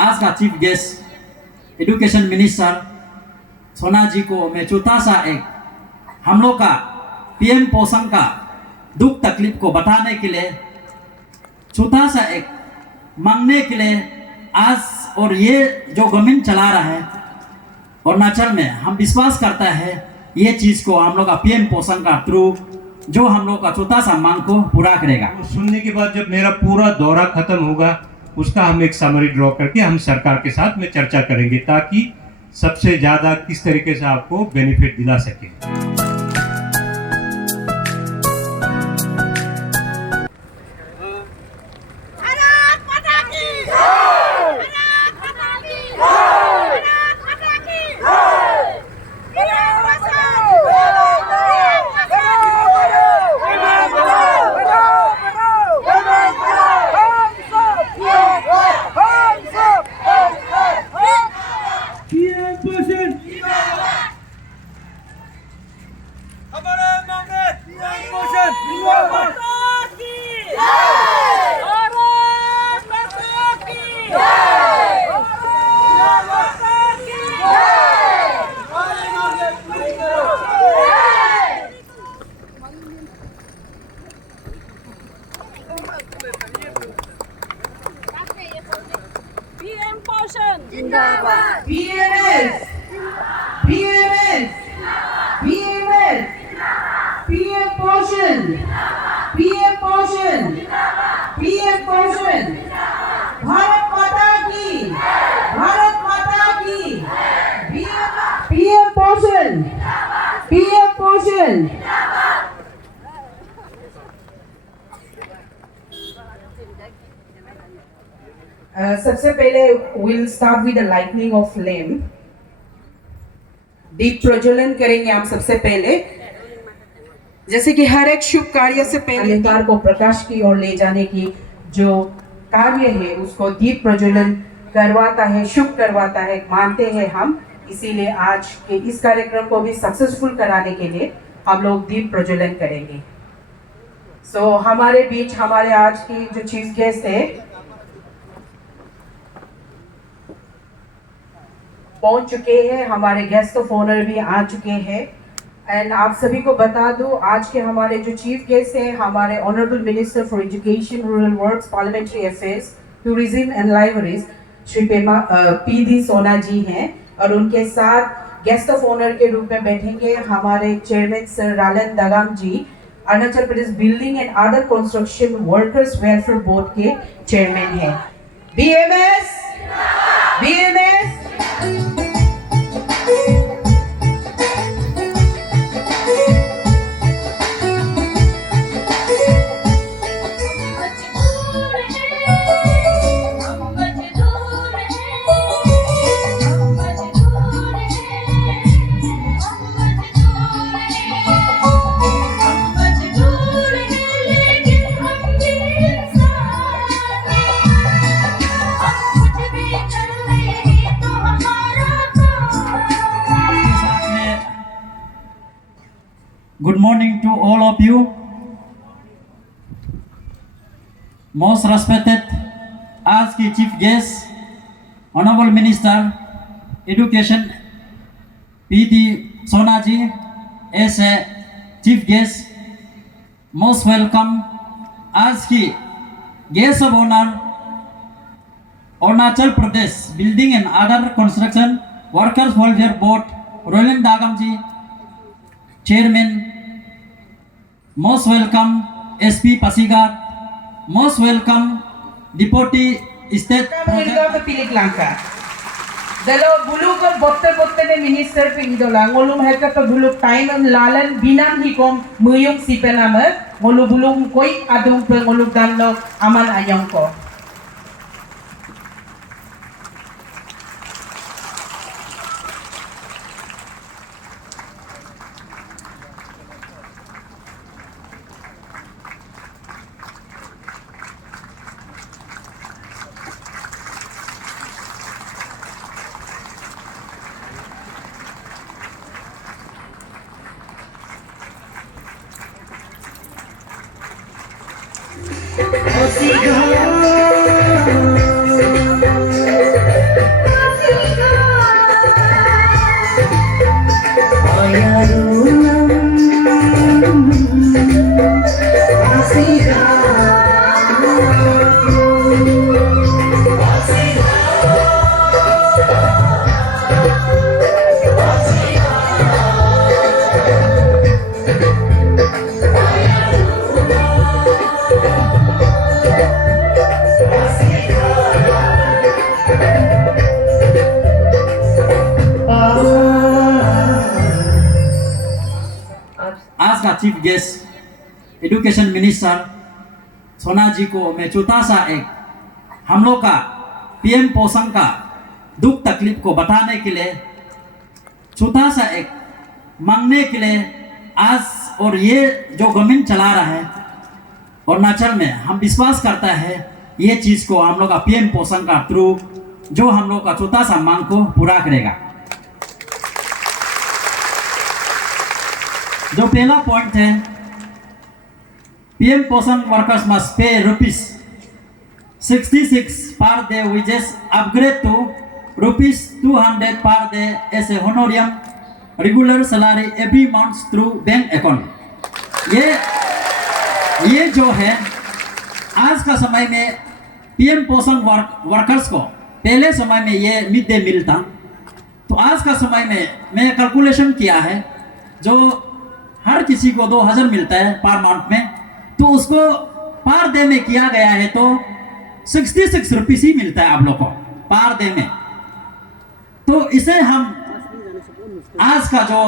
आज का chief guest education minister सोना जी को मैं छोटा सा एक हम लोग का पीएम पोषण का दुख तकलीफ को बताने के लिए छोटा सा एक मांगने के लिए आज और ये जो गवर्नमेंट चला रहा है अरुणाचल में हम विश्वास करता है ये चीज़ को हम लोग का पीएम पोषण का थ्रू जो हम लोग का छोटा सा मांग को पूरा करेगा। सुनने के बाद जब मेरा पूरा दौरा खत्म होगा उसका हम एक समरी ड्रॉ करके हम सरकार के साथ में चर्चा करेंगे ताकि सबसे ज़्यादा किस तरीके से आपको बेनिफिट दिला सके। PM पोषण जिंदाबाद। PMS PMS PMS PM पोषण PM पोषण PM पोषण भारत माता की भारत माता की PM पोषण PM पोषण। सबसे पहले we'll start with the lightning of flame. दीप प्रज्वलन करेंगे हम सबसे पहले। जैसे कि हर एक शुभ कार्य से पहले अंधकार को प्रकाश की ओर ले जाने की जो कार्य है उसको दीप प्रज्वलन करवाता है, शुभ करवाता है, मानते हैं हम। इसीलिए आज के इस कार्यक्रम को भी सक्सेसफुल कराने के लिए हम लोग दीप प्रज्वलन करेंगे। हमारे बीच हमारे आज की जो चीफ गेस्ट है पहुंच चुके हैं, हमारे गेस्ट ऑफ ऑनर भी आ चुके हैं। एंड आप सभी को बता दूं आज के हमारे जो चीफ गेस्ट हैं हमारे honourable minister for education, rural works, parliamentary affairs, tourism and libraries Shri PD. Sona जी हैं और उनके साथ गेस्ट ऑफ ऑनर के रूप में बैठेंगे हमारे chairman sir Ralan Dagam ji, Arunachal Pradesh building and other construction workers welfare board के चेयरमैन हैं। BMS BMS Good morning to all of you. Most respected आज की chief guest honourable minister education P D. Sona ji as a chief guest most welcome. आज की guest of honour Arunachal Pradesh building and other construction workers welfare board Ralan Dagam ji chairman. Most welcome SP Pasigat, most welcome Deputy State Pilik Langka. Dalo buluk ko botte ne minister pe idola ngolum heka to buluk time lalan binam hikom muyung sipenama ngolu bulung koi adung pe ngoluk danlo aman ayong ko. Osigah chief guest education minister सोना जी को मैं छोटा सा एक हम लोग का PM पोषण का दुख तकलीफ को बताने के लिए छोटा सा एक मांगने के लिए आज और ये जो गवर्नमेंट चला रहा है अरुणाचल में हम विश्वास करता है ये चीज़ को हम लोग का पीएम पोषण का थ्रू जो हम लोग का छोटा सा मांग को पूरा करेगा। जो पहला पॉइंट है पीएम पोषण workers must pay ₹66 per day wages upgrade to ₹200 per day as a honorarium regular salary every month through bank account। ये जो है आज का समय में पीएम पोषण वर्कर्स को पहले समय में ये मिड डे मील था, तो आज का समय में मैं कैलकुलेशन किया है जो हर किसी को 2000 मिलता है पर मंथ में, तो उसको पर डे में किया गया है तो 66 रुपीस ही मिलता है आप लोग को पर डे में। तो इसे हम आज का जो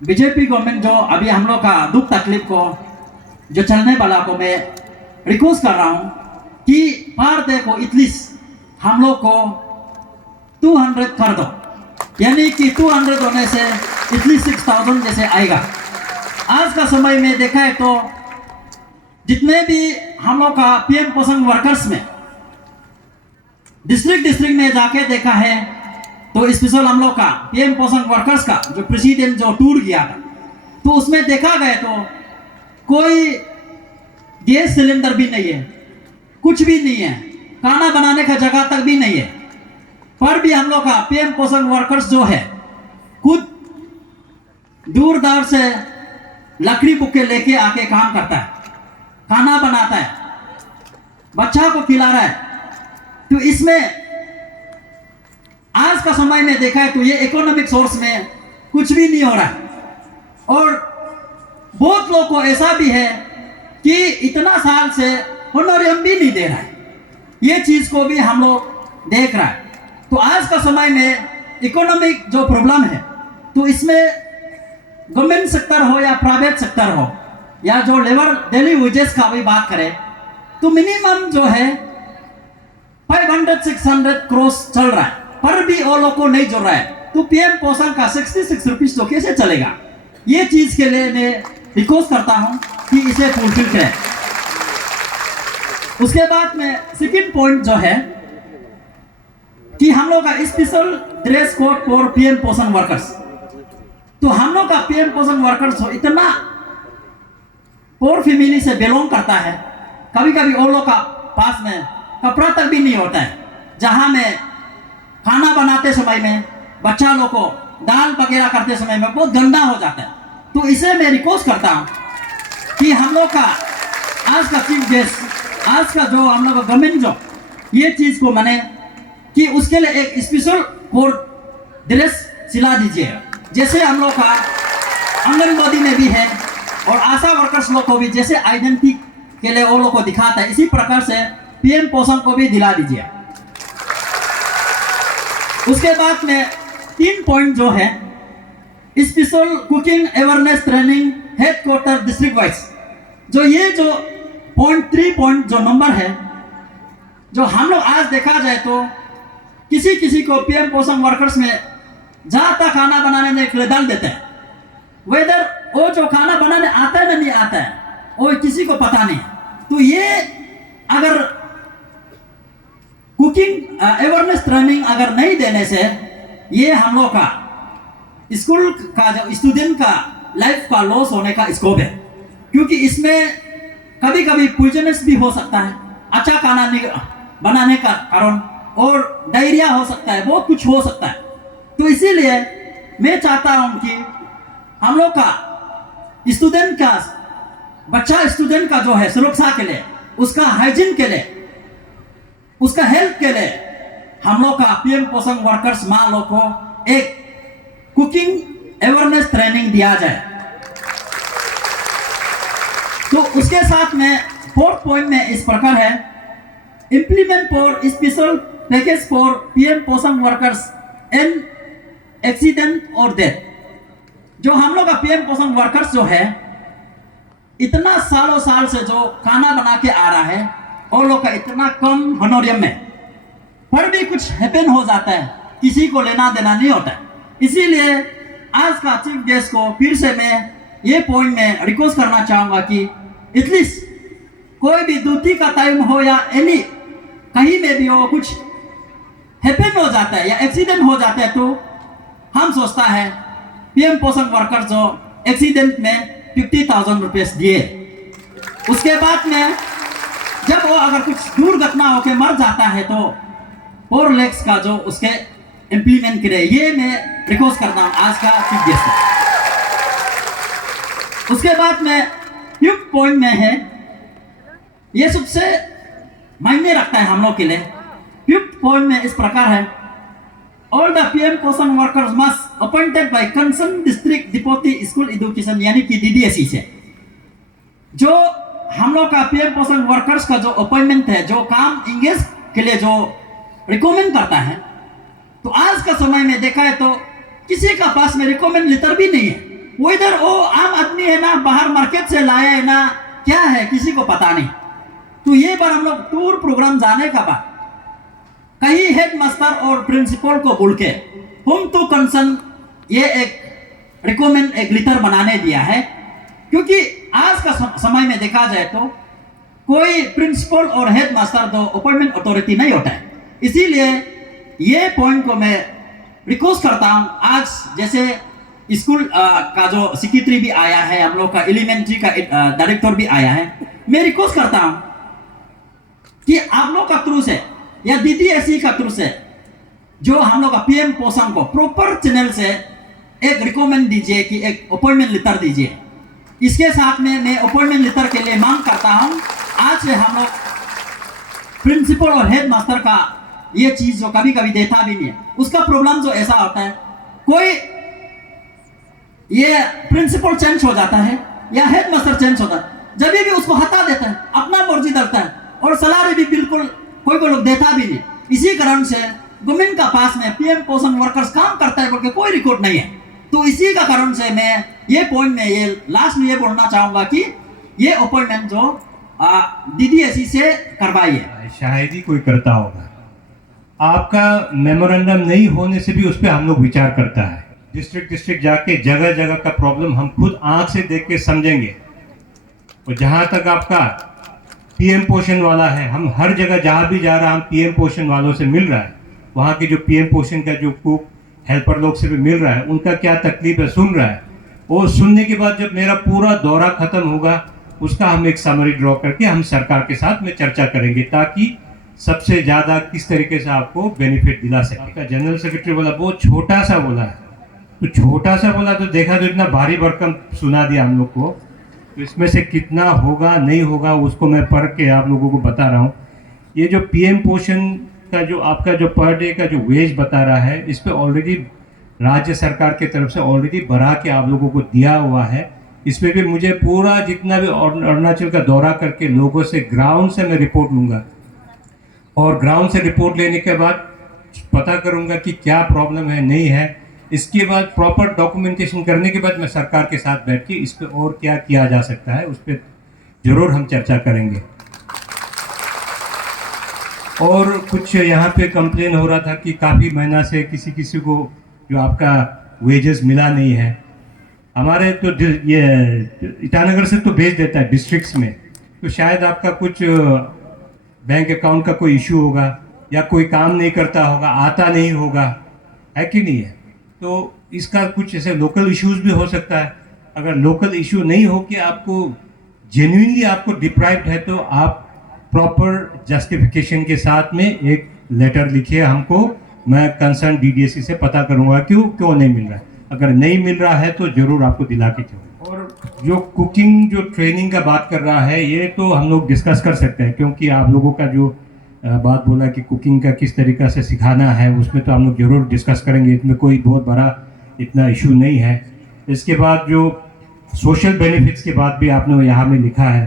बीजेपी गवर्नमेंट जो अभी हम लोग का दुख तकलीफ को जो चलने वाला को मैं रिक्वेस्ट कर रहा हूं कि पर डे को एटलीस्ट हम लोग को 200 कर दो, यानी कि 200 होने से एटलीस्ट 6000 जैसे आएगा। आज का समय में देखा है तो जितने भी हम लोग का पीएम पोषण वर्कर्स में डिस्ट्रिक्ट में जाके देखा है तो स्पेशल हम लोग का पीएम पोषण वर्कर्स का जो प्रेसिडेंट जो टूर किया था तो उसमें देखा गया तो कोई गैस सिलेंडर भी नहीं है, कुछ भी नहीं है, खाना बनाने का जगह तक भी नहीं है, पर भी हम लोग का पीएम पोषण वर्कर्स जो है खुद दूर दराज से लकड़ी बुके लेके आके काम करता है, खाना बनाता है, बच्चा को खिला रहा है। तो इसमें आज का समय में देखा है तो ये इकोनॉमिक सोर्स में कुछ भी नहीं हो रहा है। और बहुत लोग को ऐसा भी है कि इतना साल से होनोरियम भी नहीं दे रहा है, ये चीज को भी हम लोग देख रहा है। तो आज का समय में इकोनॉमिक जो प्रॉब्लम है तो इसमें गवर्नमेंट सेक्टर हो या प्राइवेट सेक्टर हो या जो लेबर डेली वेजेस का भी बात करें तो मिनिमम जो है 500-600 करोड़ चल रहा है, पर भी वो लोग को नहीं जोड़ रहा है। तो पीएम पोषण का 66 रुपीस तो कैसे चलेगा? ये चीज के लिए मैं रिक्वेस्ट करता हूं कि इसे फुलफिल करें। उसके बाद में सेकंड पॉइंट जो है कि हम लोग का special dress code for PM पोषण वर्कर्स। तो हम लोग का पीएम पोषण वर्कर्स इतना पोर फैमिली से बिलोंग करता है, कभी कभी वो लोग का पास में कपड़ा तक भी नहीं होता है, जहां में खाना बनाते समय में बच्चा लोग को दाल वगैरह करते समय में बहुत गंदा हो जाता है। तो इसे मैं रिक्वेस्ट करता हूं कि हम लोग का आज का चीफ गेस्ट, आज का जो हम लोग का गवर्नमेंट जो ये चीज को माने कि उसके लिए एक स्पेशल कोड ड्रेस सिला दीजिए, जैसे हम लोग का आंगनबाड़ी में भी है और आशा वर्कर्स लोग को भी जैसे आइडेंटिटी के लिए वो लोग को दिखाता है, इसी प्रकार से पीएम पोषण को भी दिला दीजिए। उसके बाद में 3 पॉइंट जो है special cooking awareness training headquarter district wise, जो ये जो 3 पॉइंट जो नंबर है जो हम लोग आज देखा जाए तो किसी को पीएम पोषण वर्कर्स में जाता खाना बनाने के लिए डाल देते हैं, वेदर वो जो खाना बनाने आता है ना नहीं आता है वो किसी को पता नहीं। तो ये अगर कुकिंग अवेयरनेस ट्रेनिंग अगर नहीं देने से ये हम लोग का स्कूल का जो स्टूडेंट का लाइफ का लॉस होने का स्कोप है, क्योंकि इसमें कभी कभी पॉइजनस भी हो सकता है अच्छा खाना बनाने का कारण, और डायरिया हो सकता है, बहुत कुछ हो सकता है। तो इसीलिए मैं चाहता हूं कि हम लोग का स्टूडेंट का बच्चा स्टूडेंट का जो है सुरक्षा के लिए, उसका हाइजीन के लिए, उसका हेल्थ के लिए हम लोग का पीएम पोषण वर्कर्स माँ लोग को एक कुकिंग अवेयरनेस ट्रेनिंग दिया जाए। तो उसके साथ में 4th पॉइंट में इस प्रकार है implement for special package for PM पोषण वर्कर्स एंड एक्सीडेंट और डेथ। जो हम लोग का पीएम पोषण वर्कर्स जो है इतना सालों साल से जो खाना बना के आ रहा है और लोग का इतना कम होनोरियम में पर भी कुछ हैपन हो जाता है, किसी को लेना देना नहीं होता है। इसीलिए आज का चीफ गेस्ट को फिर से मैं ये पॉइंट में रिक्वेस्ट करना चाहूंगा कि एटलीस्ट कोई भी ड्यूटी का टाइम हो या एनी कहीं में भी हो कुछ हैपन हो जाता है या एक्सीडेंट हो जाता है, तो हम सोचता है पीएम पोषण वर्कर जो एक्सीडेंट में 50,000 रुपये दिए, उसके बाद में जब वो अगर कुछ दुर्घटना होकर मर जाता है तो 4 lakhs का जो उसके इम्प्लीमेंट करे, ये मैं रिक्वेस्ट करता हूँ आज का चीफ गेस्ट। उसके बाद में फिफ्थ पॉइंट में है, ये सबसे मायने रखता है हम लोग के लिए। फिफ्थ पॉइंट में इस प्रकार है, ऑल द पीएम पोषण workers must appointed by concern district deputy school education यानी कि डीडीएसई से। जो हम लोग का पीएम पोषण वर्कर्स का जो अपॉइंटमेंट है, जो काम इंगेज के लिए जो रिकमेंड करता है, तो आज का समय में देखा है तो किसी का पास में रिकमेंड लेटर भी नहीं है। वो इधर वो आम आदमी है ना, बाहर मार्केट से लाया है ना, क्या है किसी को पता नहीं। तो ये बार हम लोग टूर प्रोग्राम जाने का बाद कहीं हेड मास्टर और प्रिंसिपल को बोल के होम टू कंसर्न ये एक रिकमेंड एक लेटर बनाने दिया है, क्योंकि आज का समय में देखा जाए तो कोई प्रिंसिपल और हेड मास्टर तो अपॉइंटमेंट अथॉरिटी नहीं होता है। इसीलिए ये पॉइंट को मैं रिक्वेस्ट करता हूं, आज जैसे स्कूल का जो सेक्रेटरी भी आया है, हम लोग का एलिमेंट्री का डायरेक्टर भी आया है, मैं रिक्वेस्ट करता हूं कि आप लोग का थ्रू से या डीडीएसई का थ्रू से जो हम लोग का पीएम पोषण को प्रॉपर चैनल से एक रिकमेंड दीजिए कि एक अपॉइंटमेंट लेटर दीजिए। इसके साथ में मैं अपॉइंटमेंट लेटर के लिए मांग करता हूं, आज से हम लोग प्रिंसिपल और हेड मास्टर का ये चीज जो कभी कभी देखा भी नहीं है, उसका प्रॉब्लम जो ऐसा होता है, कोई ये प्रिंसिपल चेंज हो जाता है या हेड मास्टर चेंज होता है, जब भी उसको हटा देता है, अपना मर्जी करता है और सैलरी भी बिल्कुल कोई को लोग देता भी नहीं। इसी कारण से गवर्नमेंट का पास में पीएम पोषण वर्कर्स काम करता है बोल कोई रिकॉर्ड नहीं है। तो इसी का कारण से मैं ये पॉइंट में ये लास्ट में ये बोलना चाहूंगा कि ये अपॉइंटमेंट जो डीडीएसई से करवाइए। शायद ही कोई करता होगा। आपका मेमोरेंडम नहीं होने से भी उस पर हम लोग विचार करता है। डिस्ट्रिक्ट जाके जगह जगह का प्रॉब्लम हम खुद आंख से देख के समझेंगे। और जहां तक आपका पीएम पोषण वाला है, हम हर जगह जहां भी जा रहा हम पीएम पोषण वालों से मिल रहा है, वहां के जो पीएम पोषण का जो कुक हेल्पर लोग से भी मिल रहा है, उनका क्या तकलीफ है सुन रहा है। और सुनने के बाद जब मेरा पूरा दौरा खत्म होगा, उसका हम एक समरी ड्रॉ करके हम सरकार के साथ में चर्चा करेंगे, ताकि सबसे ज़्यादा किस तरीके से आपको बेनिफिट दिला सके। आपका जनरल सेक्रेटरी बोला बहुत छोटा सा बोला है, तो छोटा सा बोला तो देखा तो इतना भारी भरकम सुना दिया हम लोग को। तो इसमें से कितना होगा नहीं होगा उसको मैं पढ़ के आप लोगों को बता रहा हूँ। ये जो पीएम पोषण का जो आपका जो पर डे का जो वेज बता रहा है, इस पर ऑलरेडी राज्य सरकार की तरफ से ऑलरेडी बढ़ा के आप लोगों को दिया हुआ है। इसमें भी मुझे पूरा जितना भी अरुणाचल का दौरा करके लोगों से ग्राउंड से मैं रिपोर्ट लूँगा, और ग्राउंड से रिपोर्ट लेने के बाद पता करूँगा कि क्या प्रॉब्लम है नहीं है। इसके बाद प्रॉपर डॉक्यूमेंटेशन करने के बाद मैं सरकार के साथ बैठ के इस पर और क्या किया जा सकता है उस पर ज़रूर हम चर्चा करेंगे। और कुछ यहाँ पे कंप्लेन हो रहा था कि काफ़ी महीना से किसी को जो आपका वेजेस मिला नहीं है। हमारे तो ये ईटानगर से तो भेज देता है डिस्ट्रिक्ट्स में, तो शायद आपका कुछ बैंक अकाउंट का कोई इशू होगा या कोई काम नहीं करता होगा, आता नहीं होगा, है कि नहीं है। तो इसका कुछ ऐसे लोकल इश्यूज भी हो सकता है। अगर लोकल इशू नहीं हो कि आपको जेन्युइनली आपको डिप्राइव्ड है, तो आप प्रॉपर जस्टिफिकेशन के साथ में एक लेटर लिखिए हमको, मैं कंसर्न डीडीएसई से पता करूंगा क्यों नहीं मिल रहा है। अगर नहीं मिल रहा है तो जरूर आपको दिला के छोड़ूंगा। और जो कुकिंग जो ट्रेनिंग का बात कर रहा है, ये तो हम लोग डिस्कस कर सकते हैं, क्योंकि आप लोगों का जो बात बोला कि कुकिंग का किस तरीक़ा से सिखाना है, उसमें तो हम लोग जरूर डिस्कस करेंगे। इसमें कोई बहुत बड़ा इतना इशू नहीं है। इसके बाद जो सोशल बेनिफिट्स की बात भी आपने यहाँ में लिखा है,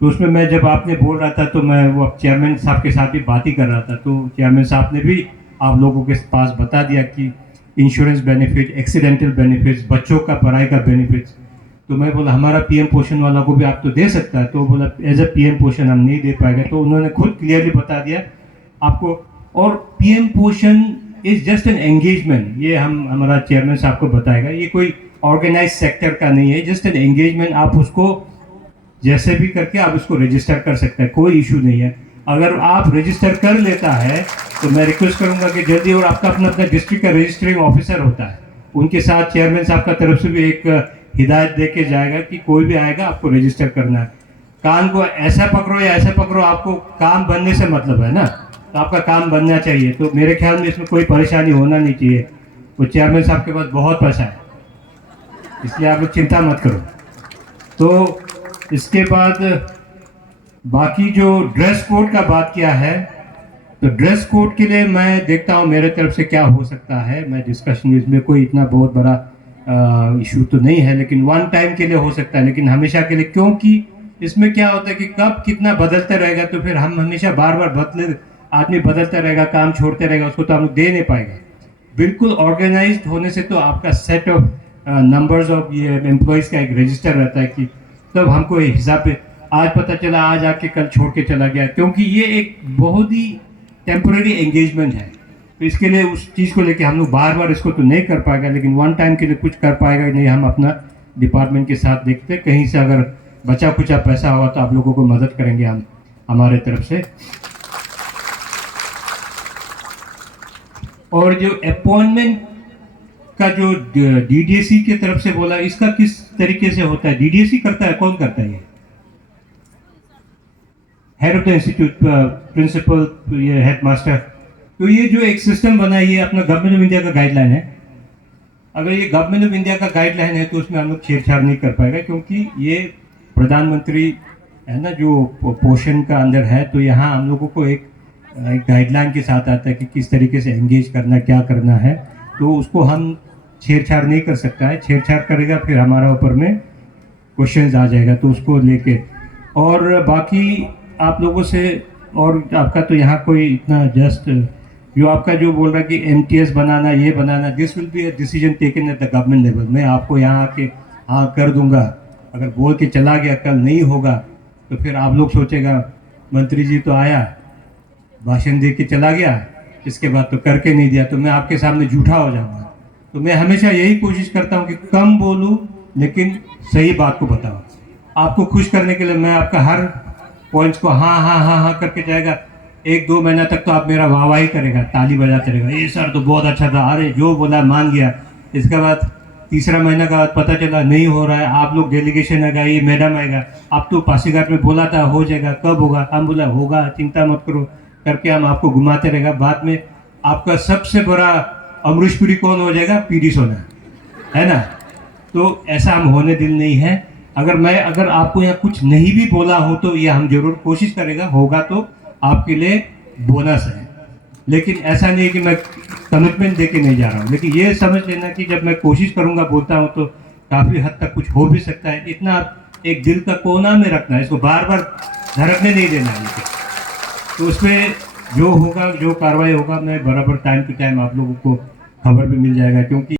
तो उसमें मैं जब आपने बोल रहा था तो मैं वो चेयरमैन साहब के साथ भी बात ही कर रहा था, तो चेयरमैन साहब ने भी आप लोगों के पास बता दिया कि इंश्योरेंस बेनिफिट, एक्सीडेंटल बेनिफिट्स, बच्चों का पढ़ाई का बेनिफिट्स। तो मैं बोला हमारा पीएम पोषण वाला को भी आप तो दे सकता है। तो बोला एज अ पीएम पोषण हम नहीं दे पाएंगे। तो उन्होंने खुद क्लियरली बता दिया आपको। और पीएम पोषण इज जस्ट एन एंगेजमेंट, ये हमारा चेयरमैन साहब को बताएगा, ये कोई ऑर्गेनाइज सेक्टर का नहीं है, जस्ट एन एंगेजमेंट। आप उसको जैसे भी करके आप उसको रजिस्टर कर सकते हैं, कोई इशू नहीं है। अगर आप रजिस्टर कर लेता है तो मैं रिक्वेस्ट करूंगा कि जल्दी, और आपका अपना अपना डिस्ट्रिक्ट का रजिस्टरिंग ऑफिसर होता है, उनके साथ चेयरमैन साहब का तरफ से भी एक हिदायत दे के जाएगा कि कोई भी आएगा आपको रजिस्टर करना है। कान को ऐसा पकड़ो या ऐसा पकड़ो, आपको काम बनने से मतलब है ना, तो आपका काम बनना चाहिए। तो मेरे ख्याल में इसमें कोई परेशानी होना नहीं चाहिए। वो चेयरमैन साहब के पास बहुत पैसा है, इसलिए आप लोग चिंता मत करो। तो इसके बाद बाकी जो ड्रेस कोड का बात किया है, तो ड्रेस कोड के लिए मैं देखता हूँ मेरे तरफ से क्या हो सकता है। मैं डिस्कशन, इसमें कोई इतना बहुत बड़ा इशू तो नहीं है, लेकिन वन टाइम के लिए हो सकता है, लेकिन हमेशा के लिए, क्योंकि इसमें क्या होता है कि कब कितना बदलते रहेगा, तो फिर हम हमेशा बार बार आदमी बदलता रहेगा, काम छोड़ते रहेगा, उसको तो हम लोग दे नहीं पाएगा। बिल्कुल ऑर्गेनाइज्ड होने से तो आपका सेट ऑफ नंबर्स ऑफ ये एम्प्लॉयज़ का एक रजिस्टर रहता है कि तब हमको एक हिसाब पे आज पता चला, आज आके कल छोड़ के चला गया, क्योंकि ये एक बहुत ही टेम्पररी एंगेजमेंट है। तो इसके लिए उस चीज़ को लेके हम लोग बार बार इसको तो नहीं कर पाएगा, लेकिन वन टाइम के लिए कुछ कर पाएगा नहीं, हम अपना डिपार्टमेंट के साथ देखते, कहीं से अगर बचा कुचा पैसा होगा तो आप लोगों को मदद करेंगे हम हमारे तरफ से। और जो अपॉइंटमेंट का जो डीडीएसी की तरफ से बोला, इसका किस तरीके से होता है? डीडीएसी करता है, कौन करता है? ये head of the institute, principal, ये हेड मास्टर। तो ये जो एक सिस्टम बना है, ये अपना गवर्नमेंट ऑफ इंडिया का गाइडलाइन है। अगर ये गवर्नमेंट ऑफ इंडिया का गाइडलाइन है तो उसमें हम लोग छेड़छाड़ नहीं कर पाएगा, क्योंकि ये प्रधानमंत्री है ना जो पोषण का अंदर है। तो यहाँ हम लोगों को एक गाइडलाइन के साथ आता है कि किस तरीके से एंगेज करना, क्या करना है। तो उसको हम छेड़छाड़ नहीं कर सकता है, छेड़छाड़ करेगा फिर हमारा ऊपर में क्वेश्चंस आ जाएगा, तो उसको लेके। और बाकी आप लोगों से, और आपका तो यहाँ कोई इतना जस्ट जो आपका जो बोल रहा है कि एमटीएस बनाना, ये बनाना, this will be a decision taken at the government level. मैं आपको यहाँ आके हाँ कर दूंगा, अगर बोल के चला गया, कल नहीं होगा तो फिर आप लोग सोचेगा मंत्री जी तो आया, भाषण दे के चला गया, इसके बाद तो करके नहीं दिया, तो मैं आपके सामने झूठा हो जाऊंगा। तो मैं हमेशा यही कोशिश करता हूँ कि कम बोलूँ लेकिन सही बात को बताऊँ। आपको खुश करने के लिए मैं आपका हर पॉइंट्स को हाँ हाँ हाँ हाँ करके जाएगा। 1-2 महीना तक तो आप मेरा वाहवाही करेगा, ताली बजाते रहेगा, ये सर तो बहुत अच्छा था, अरे जो बोला मान गया। इसके बाद तीसरा महीना का बाद पता चला नहीं हो रहा है, आप लोग डेलीगेशन आएगा, ये मैडम आएगा, आप तो पासीघाट में बोला था हो जाएगा, कब होगा? हम बोला होगा, चिंता मत करो करके हम आपको घुमाते रहेगा। बाद में आपका सबसे बड़ा अमरीशपुरी कौन हो जाएगा? पीडी सोना, है ना। तो ऐसा हम होने दिल नहीं है। अगर आपको यहाँ कुछ नहीं भी बोला हो तो ये हम जरूर कोशिश करेगा, होगा तो आपके लिए बोनस है। लेकिन ऐसा नहीं है कि मैं कमिटमेंट दे के नहीं जा रहा हूँ, लेकिन ये समझ लेना कि जब मैं कोशिश करूँगा, बोलता हूँ, तो काफ़ी हद तक कुछ हो भी सकता है। इतना एक दिल का कोना में रखना है, इसको बार बार धड़कने नहीं देना है। तो उसमें जो होगा, जो कार्रवाई होगा, मैं बराबर टाइम टू टाइम आप लोगों को खबर भी मिल जाएगा, क्योंकि